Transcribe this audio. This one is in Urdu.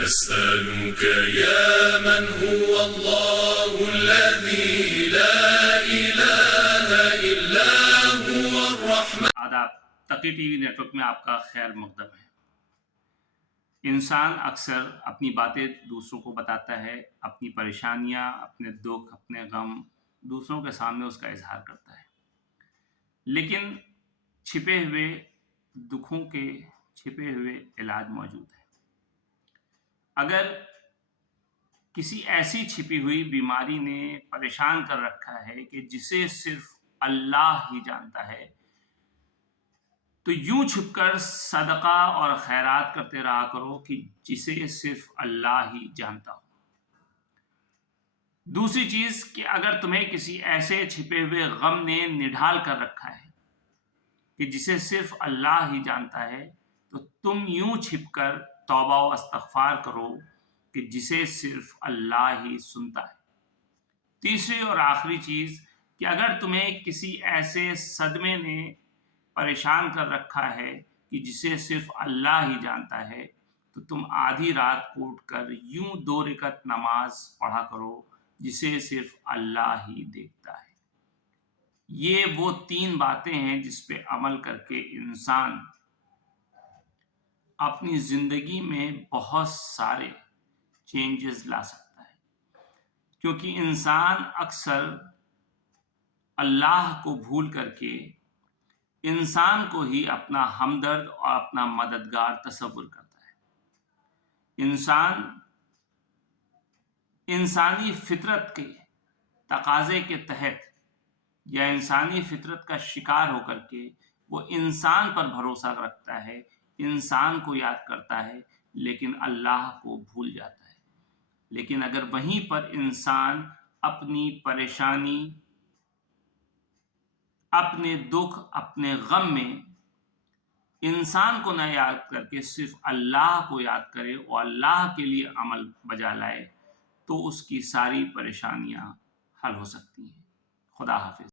نسألك يا من هو الله الذي لا إله إلا هو الرحمن. آداب. Taqi T V network میں آپ کا خیر مقدم ہے. انسان اکثر اپنی باتیں دوسروں کو بتاتا ہے، اپنی پریشانیاں، اپنے دکھ، اپنے غم دوسروں کے سامنے اس کا اظہار کرتا ہے، لیکن چھپے ہوئے دکھوں کے چھپے ہوئے علاج موجود ہیں. اگر کسی ایسی چھپی ہوئی بیماری نے پریشان کر رکھا ہے کہ جسے صرف اللہ ہی جانتا ہے، تو یوں چھپ کر صدقہ اور خیرات کرتے رہا کرو کہ جسے صرف اللہ ہی جانتا ہو. دوسری چیز کہ اگر تمہیں کسی ایسے چھپے ہوئے غم نے نڈھال کر رکھا ہے کہ جسے صرف اللہ ہی جانتا ہے، تو تم یوں چھپ کر توبہ و استغفار کرو کہ جسے صرف اللہ ہی سنتا ہے. تیسری اور آخری چیز کہ اگر تمہیں کسی ایسے صدمے نے پریشان کر رکھا ہے کہ جسے صرف اللہ ہی جانتا ہے، تو تم آدھی رات کو اٹھ کر یوں 2 رکعت نماز پڑھا کرو جسے صرف اللہ ہی دیکھتا ہے. یہ وہ 3 باتیں ہیں جس پہ عمل کر کے انسان اپنی زندگی میں بہت سارے چینجز لا سکتا ہے، کیونکہ انسان اکثر اللہ کو بھول کر کے انسان کو ہی اپنا ہمدرد اور اپنا مددگار تصور کرتا ہے. انسان انسانی فطرت کے تقاضے کے تحت یا انسانی فطرت کا شکار ہو کر کے وہ انسان پر بھروسہ رکھتا ہے، انسان کو یاد کرتا ہے، لیکن اللہ کو بھول جاتا ہے. لیکن اگر وہیں پر انسان اپنی پریشانی، اپنے دکھ، اپنے غم میں انسان کو نہ یاد کر کے صرف اللہ کو یاد کرے اور اللہ کے لیے عمل بجا لائے، تو اس کی ساری پریشانیاں حل ہو سکتی ہیں. خدا حافظ.